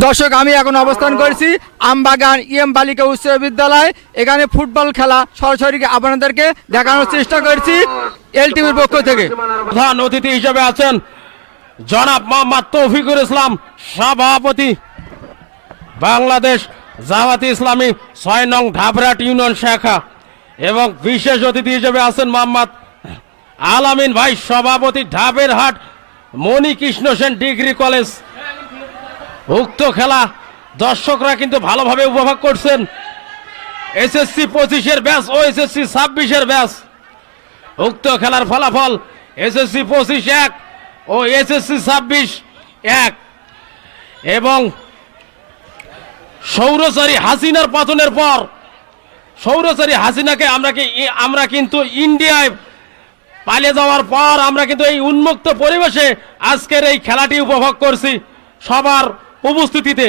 দর্শক, আমি এখন অবস্থান করেছি আমবাগান ইএম বালিকা উচ্চ বিদ্যালয়। এখানে ফুটবল খেলা সরাসরি আপনাদেরকে দেখানোর চেষ্টা করেছি এল টিভির পক্ষ থেকে। প্রধান অতিথি হিসেবে আছেন জনাব মোহাম্মদ তৌফিকুল ইসলাম, সভাপতি বাংলাদেশ জামাতি ইসলামী ছয় নং ঢাবরাট ইউনিয়ন শাখা এবং বিশেষ অতিথি হিসেবে আছেন মোহাম্মদ আলামিন ভাই, সভাপতি ঢাবের হাট মণিকৃষ্ণ সেন ডিগ্রি কলেজ। উক্ত খেলা দর্শকরা কিন্তু ভালোভাবে উপভোগ করছেন। এসএসসি পঁচিশের ব্যাস ও এসএসসি ছাব্বিশের ব্যাস। উক্ত খেলার ফলাফল এসএসসি পঁচিশ এক ও এসএসসি ছাব্বিশ এক। এবং সৌরচারী হাসিনার পতনের পর সৌরচারী হাসিনাকে আমরা কি আমরা কিন্তু ইন্ডিয়ায় পালিয়ে যাওয়ার পর আমরা কিন্তু এই উন্মুক্ত পরিবেশে আজকের এই খেলাটি উপভোগ করছি। সবার উপস্থিতিতে